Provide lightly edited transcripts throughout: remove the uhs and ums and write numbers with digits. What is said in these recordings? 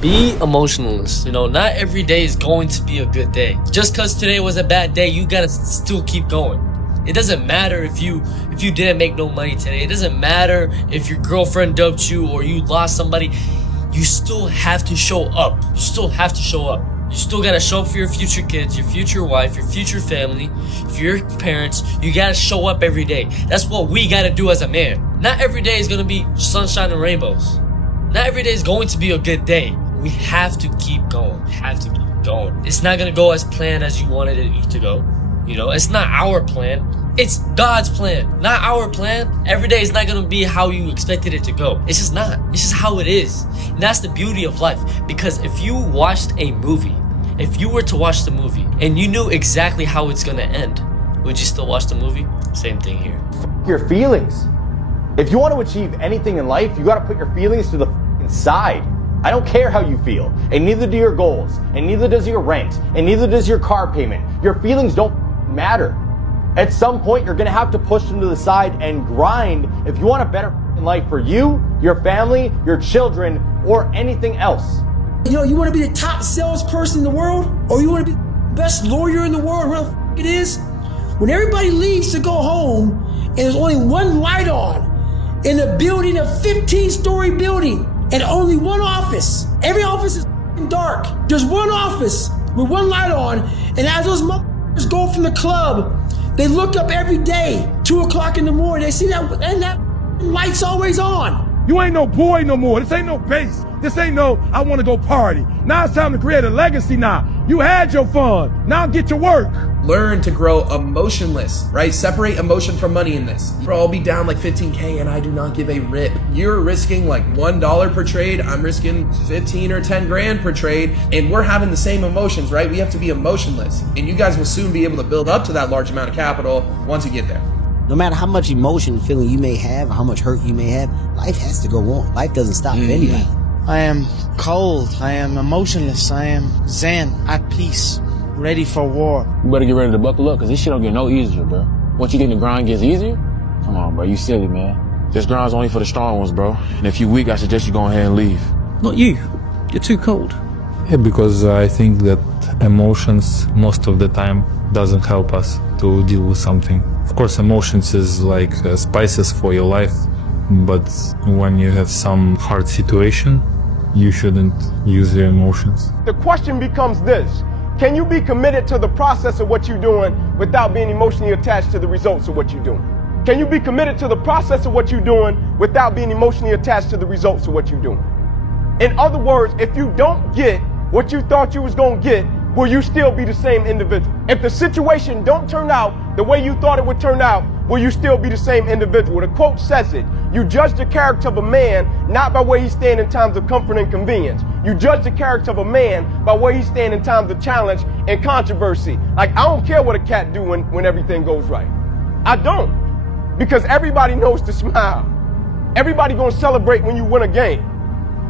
Be emotionless. Not every day is going to be a good day. Just because today was a bad day, you gotta still keep going. It doesn't matter if you didn't make no money today. It doesn't matter if your girlfriend dumped you or you lost somebody. You still have to show up. You still have to show up. You still gotta show up for your future kids, your future wife, your future family, for your parents. You gotta show up every day. That's what we gotta do as a man. Not every day is gonna be sunshine and rainbows. Not every day is going to be a good day. We have to keep going. It's not gonna go as planned as you wanted it to go. It's not our plan. It's God's plan, not our plan. Every day is not gonna be how you expected it to go. It's just not. It's just how it is. And that's the beauty of life. Because if you watched a movie, if you were to watch the movie and you knew exactly how it's gonna end, would you still watch the movie? Same thing here. Your feelings. If you want to achieve anything in life, you gotta put your feelings to the side. I don't care how you feel, and neither do your goals, and neither does your rent, and neither does your car payment. Your feelings don't matter. At some point, you're gonna have to push them to the side and grind if you want a better life for you, your family, your children, or anything else. You wanna be the top salesperson in the world? Or you wanna be the best lawyer in the world, whatever it is? When everybody leaves to go home, and there's only one light on in a building, a 15-story building, and only one office. Every office is dark. There's one office with one light on, and as those motherfuckers go from the club, they look up every day, 2 o'clock in the morning, they see that, and that light's always on. You ain't no boy no more. This ain't no base. This ain't no, I want to go party. Now it's time to create a legacy now. You had your fun. Now get to work. Learn to grow emotionless, right? Separate emotion from money in this. Bro, I'll be down like 15K and I do not give a rip. You're risking like $1 per trade. I'm risking 15 or 10 grand per trade. And we're having the same emotions, right? We have to be emotionless. And you guys will soon be able to build up to that large amount of capital once you get there. No matter how much emotion and feeling you may have, how much hurt you may have, life has to go on. Life doesn't stop for anybody. I am cold. I am emotionless. I am zen, at peace, ready for war. You better get ready to buckle up, because this shit don't get no easier, bro. Once you think the grind gets easier, come on, bro, you silly, man. This grind's only for the strong ones, bro. And if you weak, I suggest you go ahead and leave. Not you. You're too cold. Yeah, because I think that emotions most of the time doesn't help us to deal with something. Of course, emotions is like spices for your life, but when you have some hard situation, you shouldn't use your emotions. The question becomes this: can you be committed to the process of what you're doing without being emotionally attached to the results of what you're doing? Can you be committed to the process of what you're doing without being emotionally attached to the results of what you're doing? In other words, if you don't get what you thought you was gonna get, will you still be the same individual? If the situation don't turn out the way you thought it would turn out, will you still be the same individual? The quote says it: you judge the character of a man not by where he stands in times of comfort and convenience. You judge the character of a man by where he stands in times of challenge and controversy. Like, I don't care what a cat do when everything goes right. I don't. Because everybody knows to smile. Everybody gonna celebrate when you win a game.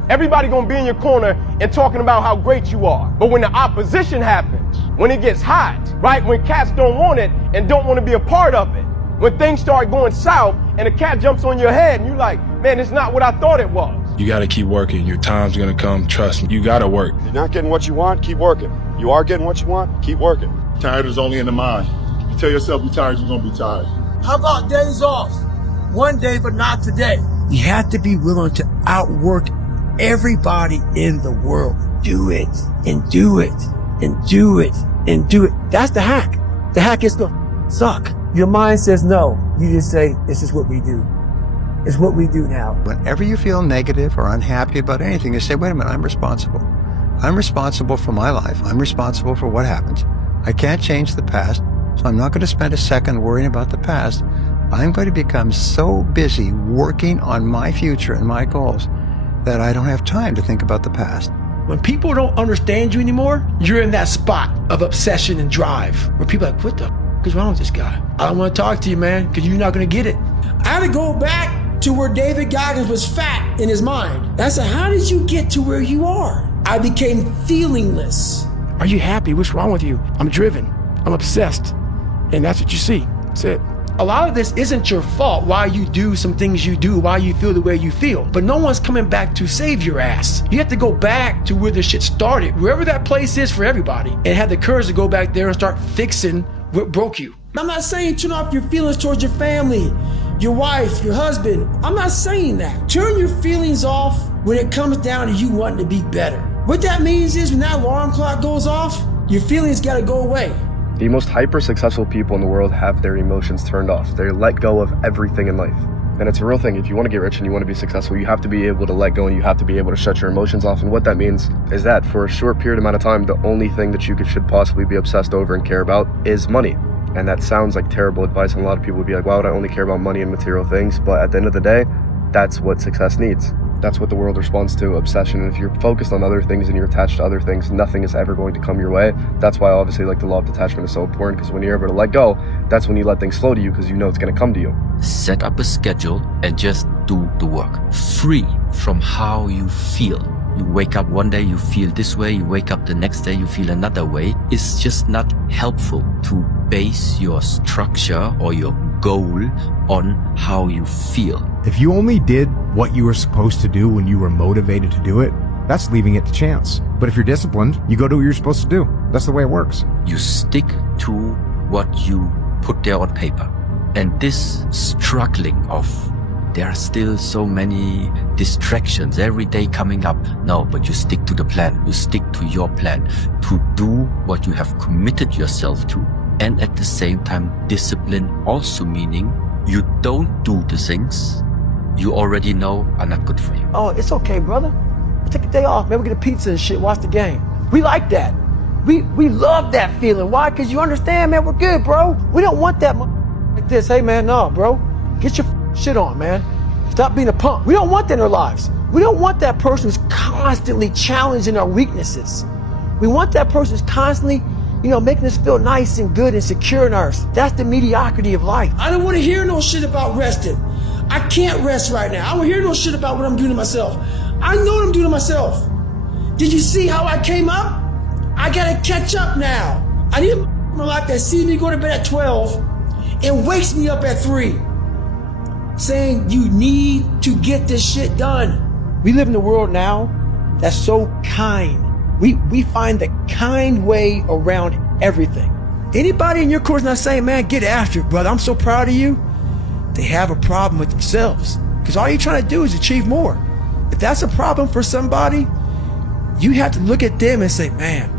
Everybody gonna be in your corner and talking about how great you are. But when the opposition happens, when it gets hot, right? When cats don't want it and don't want to be a part of it, when things start going south and a cat jumps on your head and you're like, man, it's not what I thought it was. You gotta keep working. Your time's gonna come. Trust me. You gotta work. If you're not getting what you want, keep working. You are getting what you want, keep working. Tired is only in the mind. You tell yourself you're tired, you're gonna be tired. How about days off? One day, but not today. You have to be willing to outwork everybody in the world. Do it and do it and do it and do it. That's the hack. The hack is gonna suck. Your mind says no. You just say, this is what we do. It's what we do now. Whenever you feel negative or unhappy about anything, you say, wait a minute, I'm responsible. I'm responsible for my life. I'm responsible for what happens. I can't change the past, so I'm not going to spend a second worrying about the past. I'm going to become so busy working on my future and my goals that I don't have time to think about the past. When people don't understand you anymore, you're in that spot of obsession and drive where people are like, what the f is wrong with this guy? I don't want to talk to you, man, because you're not going to get it. I had to go back to where David Goggins was fat in his mind. I said, how did you get to where you are? I became feelingless. Are you happy? What's wrong with you? I'm driven. I'm obsessed. And that's what you see. That's it. A lot of this isn't your fault, why you do some things you do, why you feel the way you feel. But no one's coming back to save your ass. You have to go back to where the shit started, wherever that place is for everybody, and have the courage to go back there and start fixing what broke you. I'm not saying turn off your feelings towards your family, your wife, your husband. I'm not saying that. Turn your feelings off when it comes down to you wanting to be better. What that means is when that alarm clock goes off, your feelings gotta go away. The most hyper-successful people in the world have their emotions turned off. They let go of everything in life. And it's a real thing. If you want to get rich and you want to be successful, you have to be able to let go and you have to be able to shut your emotions off. And what that means is that for a short period amount of time, the only thing that you should possibly be obsessed over and care about is money. And that sounds like terrible advice. And a lot of people would be like, why would I only care about money and material things? But at the end of the day, that's what success needs. That's what the world responds to, obsession. And if you're focused on other things and you're attached to other things, nothing is ever going to come your way. That's why obviously like the law of detachment is so important, because when you're able to let go, that's when you let things flow to you, because you know it's going to come to you. Set up a schedule and just do the work. Free from how you feel. You wake up one day, you feel this way. You wake up the next day, you feel another way. It's just not helpful to base your structure or your goal on how you feel. If you only did what you were supposed to do when you were motivated to do it, that's leaving it to chance. But if you're disciplined, you go do what you're supposed to do. That's the way it works. You stick to what you put there on paper. And this struggling of there are still so many distractions every day coming up. No, but you stick to the plan. You stick to your plan to do what you have committed yourself to. And at the same time, discipline also meaning you don't do the things you already know are not good for you. Oh, it's okay, brother. Take a day off, man. We get a pizza and shit, watch the game. We like that. We love that feeling. Why? Because you understand, man, we're good, bro. We don't want that like this. Hey, man, no, bro. Get your shit on, man. Stop being a punk. We don't want that in our lives. We don't want that person who's constantly challenging our weaknesses. We want that person who's constantly, making us feel nice and good and secure in ours. That's the mediocrity of life. I don't want to hear no shit about resting. I can't rest right now. I don't hear no shit about what I'm doing to myself. I know what I'm doing to myself. Did you see how I came up? I gotta catch up now. I need a in my life that sees me go to bed at 12 and wakes me up at 3. Saying you need to get this shit done. We live in a world now that's so kind. We find the kind way around everything. Anybody in your course not saying, man, get after it, brother, I'm so proud of you. They have a problem with themselves. Because all you're trying to do is achieve more. If that's a problem for somebody, you have to look at them and say, man,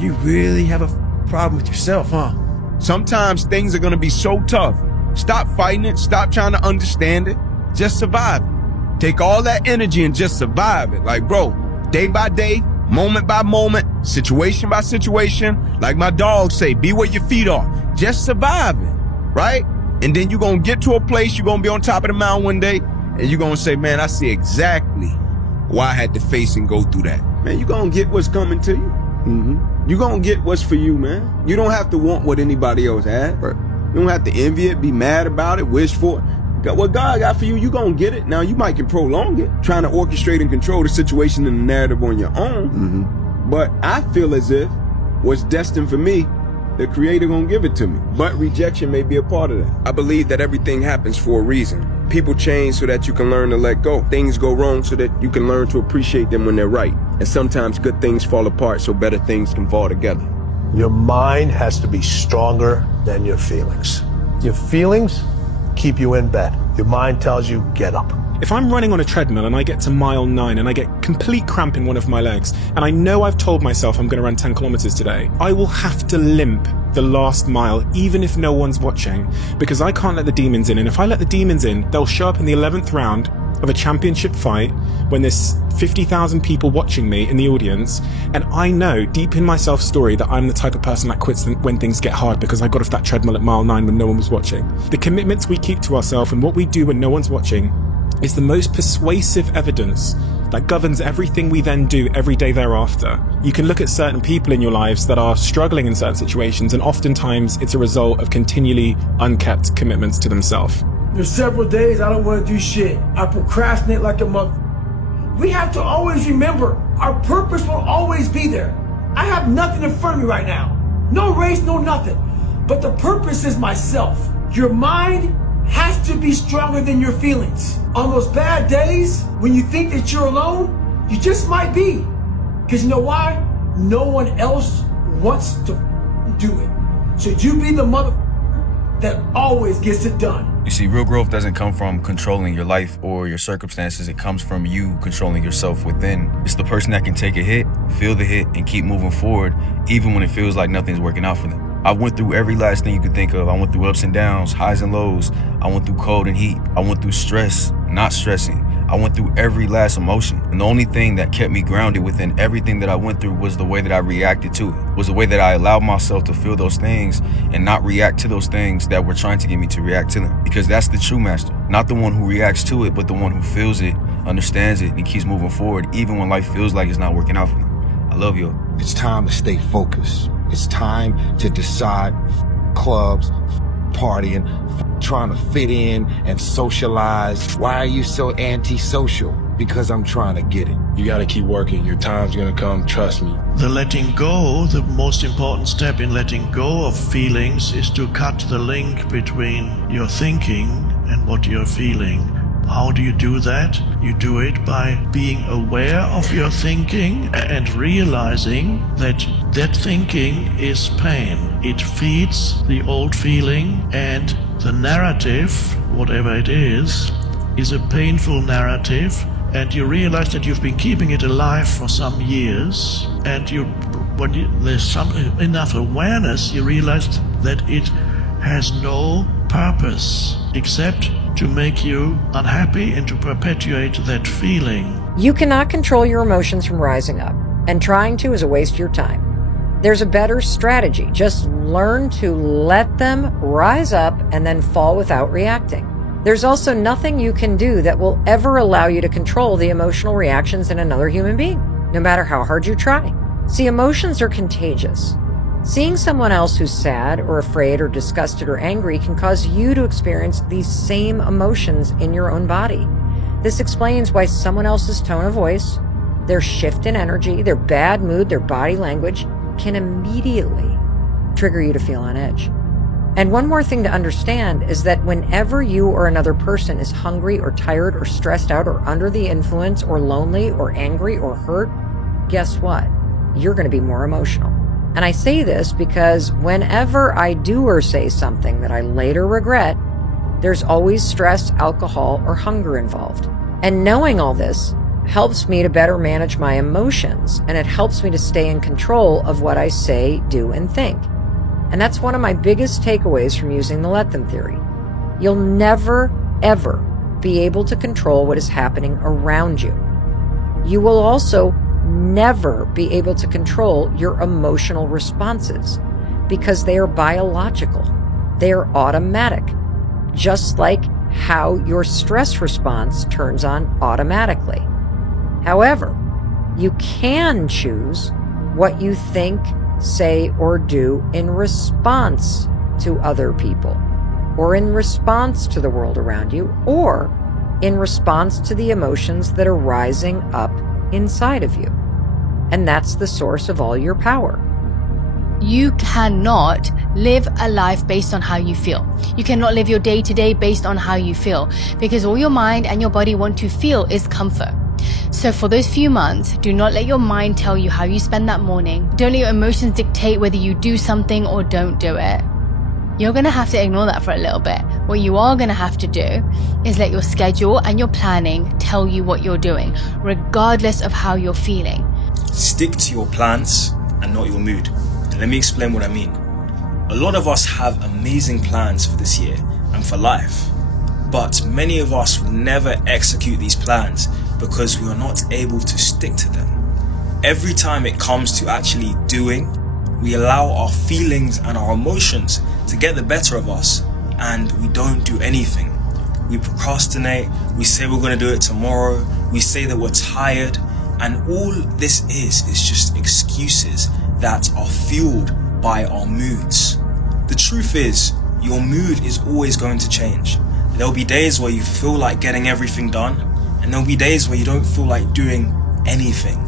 you really have a problem with yourself, huh? Sometimes things are gonna be so tough. Stop fighting it. Stop trying to understand it. Just survive it. Take all that energy and just survive it. Like, bro, day by day, moment by moment, situation by situation, like my dogs say, be where your feet are. Just survive it, right? And then you're going to get to a place, you're going to be on top of the mountain one day, and you're going to say, man, I see exactly why I had to face and go through that. Man, you're going to get what's coming to you. You're going to get what's for you, man. You don't have to want what anybody else had. Right? You don't have to envy it, be mad about it, wish for it. What God got for you, you're going to get it. Now, you might can prolong it, trying to orchestrate and control the situation and the narrative on your own. But I feel as if what's destined for me, the Creator gonna give it to me. But rejection may be a part of that. I believe that everything happens for a reason. People change so that you can learn to let go. Things go wrong so that you can learn to appreciate them when they're right. And sometimes good things fall apart so better things can fall together. Your mind has to be stronger than your feelings. Your feelings keep you in bed. Your mind tells you, get up. If I'm running on a treadmill and I get to mile 9 and I get complete cramp in one of my legs, and I know I've told myself I'm going to run 10 kilometers today, I will have to limp the last mile, even if no one's watching, because I can't let the demons in. And if I let the demons in, they'll show up in the 11th round of a championship fight when there's 50,000 people watching me in the audience, and I know deep in my self-story that I'm the type of person that quits when things get hard because I got off that treadmill at mile 9 when no one was watching. The commitments we keep to ourselves and what we do when no one's watching is the most persuasive evidence that governs everything we then do every day thereafter. You can look at certain people in your lives that are struggling in certain situations, and oftentimes it's a result of continually unkept commitments to themselves. There's several days I don't want to do shit. I procrastinate like a mother. We have to always remember our purpose will always be there. I have nothing in front of me right now. No race, no nothing. But the purpose is myself. Your mind has to be stronger than your feelings. On those bad days, when you think that you're alone, you just might be. Because you know why? No one else wants to do it. So you be the motherfucker that always gets it done. You see, real growth doesn't come from controlling your life or your circumstances. It comes from you controlling yourself within. It's the person that can take a hit, feel the hit, and keep moving forward, even when it feels like nothing's working out for them. I went through every last thing you could think of. I went through ups and downs, highs and lows. I went through cold and heat. I went through stress, not stressing. I went through every last emotion. And the only thing that kept me grounded within everything that I went through was the way that I reacted to it, was the way that I allowed myself to feel those things and not react to those things that were trying to get me to react to them. Because that's the true master. Not the one who reacts to it, but the one who feels it, understands it, and keeps moving forward, even when life feels like it's not working out for them. I love you. It's time to stay focused. It's time to decide clubs, partying, trying to fit in and socialize. Why are you so antisocial? Because I'm trying to get it. You gotta keep working. Your time's gonna come, trust me. The letting go, the most important step in letting go of feelings is to cut the link between your thinking and what you're feeling. How do you do that? You do it by being aware of your thinking and realizing that that thinking is pain. It feeds the old feeling, and the narrative, whatever it is a painful narrative, and you realize that you've been keeping it alive for some years, and when there's some enough awareness, you realize that it has no purpose except to make you unhappy and to perpetuate that feeling. You cannot control your emotions from rising up, and trying to is a waste of your time. There's a better strategy. Just learn to let them rise up and then fall without reacting. There's also nothing you can do that will ever allow you to control the emotional reactions in another human being, no matter how hard you try. See, emotions are contagious. Seeing someone else who's sad or afraid or disgusted or angry can cause you to experience these same emotions in your own body. This explains why someone else's tone of voice, their shift in energy, their bad mood, their body language can immediately trigger you to feel on edge. And one more thing to understand is that whenever you or another person is hungry or tired or stressed out or under the influence or lonely or angry or hurt, guess what? You're going to be more emotional. And I say this because whenever I do or say something that I later regret, there's always stress, alcohol, or hunger involved. And knowing all this helps me to better manage my emotions, and it helps me to stay in control of what I say, do, and think. And that's one of my biggest takeaways from using the let them theory. You'll never, ever be able to control what is happening around you. You will also never be able to control your emotional responses because they are biological. They are automatic, just like how your stress response turns on automatically. However, you can choose what you think, say, or do in response to other people, or in response to the world around you, or in response to the emotions that are rising up inside of you. And that's the source of all your power. You cannot live a life based on how you feel. You cannot live your day to day based on how you feel, because all your mind and your body want to feel is comfort. So for those few months, do not let your mind tell you how you spend that morning. Don't let your emotions dictate whether you do something or don't do it. You're going to have to ignore that for a little bit. What you are going to have to do is let your schedule and your planning tell you what you're doing, regardless of how you're feeling. Stick to your plans and not your mood. Let me explain what I mean. A lot of us have amazing plans for this year and for life, but many of us will never execute these plans because we are not able to stick to them. Every time it comes to actually doing, we allow our feelings and our emotions to get the better of us, and we don't do anything. We procrastinate, we say we're going to do it tomorrow, we say that we're tired, and all this is just excuses that are fueled by our moods. The truth is, your mood is always going to change. There'll be days where you feel like getting everything done, and there'll be days where you don't feel like doing anything.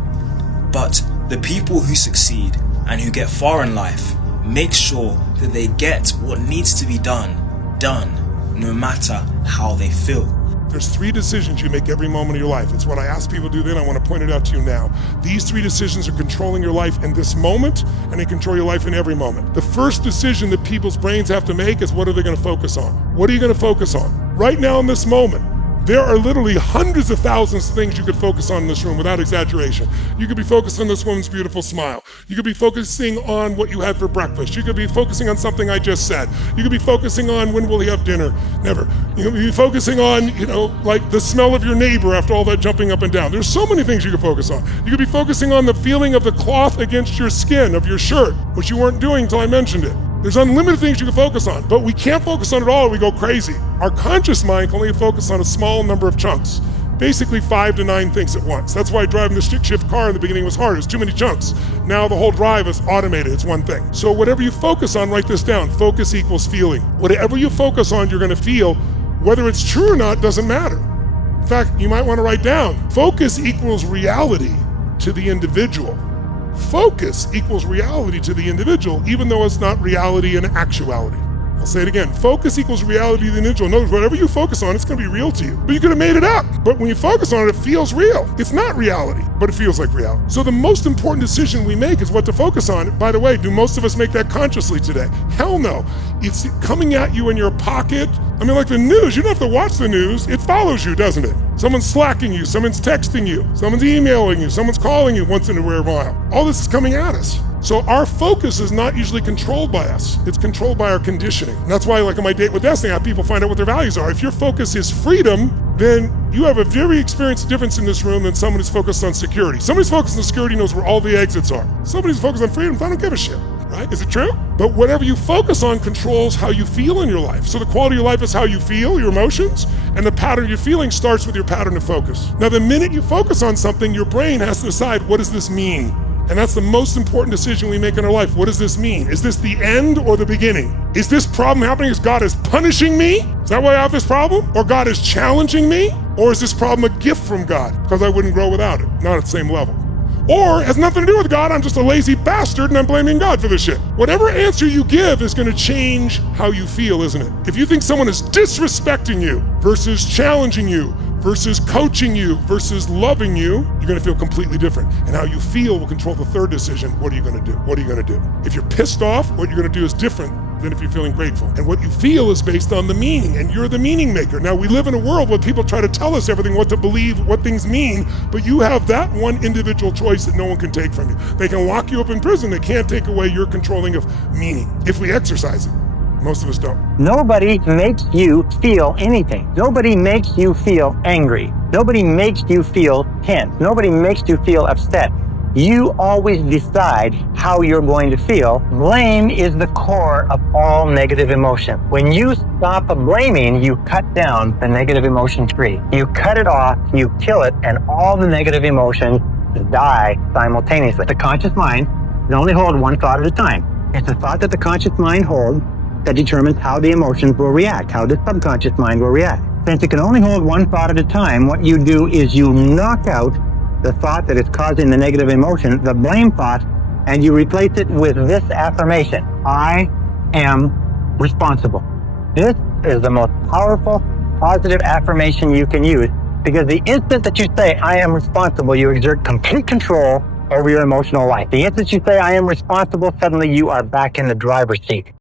But the people who succeed and who get far in life make sure that they get what needs to be done done, no matter how they feel. There's 3 decisions you make every moment of your life. It's what I ask people to do then. I want to point it out to you now. These 3 decisions are controlling your life in this moment, and they control your life in every moment. The first decision that people's brains have to make is, what are they going to focus on? What are you going to focus on? Right now in this moment, there are literally hundreds of thousands of things you could focus on in this room without exaggeration. You could be focused on this woman's beautiful smile. You could be focusing on what you had for breakfast. You could be focusing on something I just said. You could be focusing on, when will he have dinner? Never. You could be focusing on, like the smell of your neighbor after all that jumping up and down. There's so many things you could focus on. You could be focusing on the feeling of the cloth against your skin of your shirt, which you weren't doing until I mentioned it. There's unlimited things you can focus on, but we can't focus on it all or we go crazy. Our conscious mind can only focus on a small number of chunks, basically 5 to 9 things at once. That's why driving the stick shift car in the beginning was hard. It's too many chunks. Now the whole drive is automated. It's one thing. So whatever you focus on, write this down. Focus equals feeling. Whatever you focus on, you're going to feel. Whether it's true or not doesn't matter. In fact, you might want to write down, focus equals reality to the individual. Focus equals reality to the individual, even though it's not reality in actuality. I'll say it again. Focus equals reality to the individual. Notice whatever you focus on, it's going to be real to you. But you could have made it up. But when you focus on it, it feels real. It's not reality, but it feels like reality. So the most important decision we make is what to focus on. By the way, do most of us make that consciously today? Hell no. It's coming at you in your pocket. I mean, like the news, you don't have to watch the news. It follows you, doesn't it? Someone's slacking you, someone's texting you, someone's emailing you, someone's calling you once in a rare while. All this is coming at us. So our focus is not usually controlled by us. It's controlled by our conditioning. And that's why, like on my date with Destiny, I have people find out what their values are. If your focus is freedom, then you have a very experienced difference in this room than someone who's focused on security. Somebody who's focused on security knows where all the exits are. Somebody who's focused on freedom, I don't give a shit. Right? Is it true? But whatever you focus on controls how you feel in your life. So the quality of your life is how you feel, your emotions, and the pattern of your feeling starts with your pattern of focus. Now, the minute you focus on something, your brain has to decide, what does this mean? And that's the most important decision we make in our life. What does this mean? Is this the end or the beginning? Is this problem happening because God is punishing me? Is that why I have this problem? Or God is challenging me? Or is this problem a gift from God because I wouldn't grow without it? Not at the same level. Or it has nothing to do with God, I'm just a lazy bastard and I'm blaming God for this shit. Whatever answer you give is going to change how you feel, isn't it? If you think someone is disrespecting you versus challenging you versus coaching you versus loving you, you're going to feel completely different. And how you feel will control the third decision. What are you going to do? What are you going to do? If you're pissed off, what you're going to do is different than if you're feeling grateful. And what you feel is based on the meaning, and you're the meaning maker. Now, we live in a world where people try to tell us everything, what to believe, what things mean, but you have that one individual choice that no one can take from you. They can lock you up in prison. They can't take away your controlling of meaning if we exercise it. Most of us don't. Nobody makes you feel anything. Nobody makes you feel angry. Nobody makes you feel tense. Nobody makes you feel upset. You always decide how you're going to feel. Blame is the core of all negative emotion. When you stop blaming, you cut down the negative emotion tree. You cut it off, you kill it, and all the negative emotions die simultaneously. The conscious mind can only hold one thought at a time. It's the thought that the conscious mind holds that determines how the emotions will react, how the subconscious mind will react. Since it can only hold one thought at a time, what you do is you knock out the thought that is causing the negative emotion, the blame thought, and you replace it with this affirmation: I am responsible. This is the most powerful, positive affirmation you can use, because the instant that you say, I am responsible, you exert complete control over your emotional life. The instant you say, I am responsible, suddenly you are back in the driver's seat.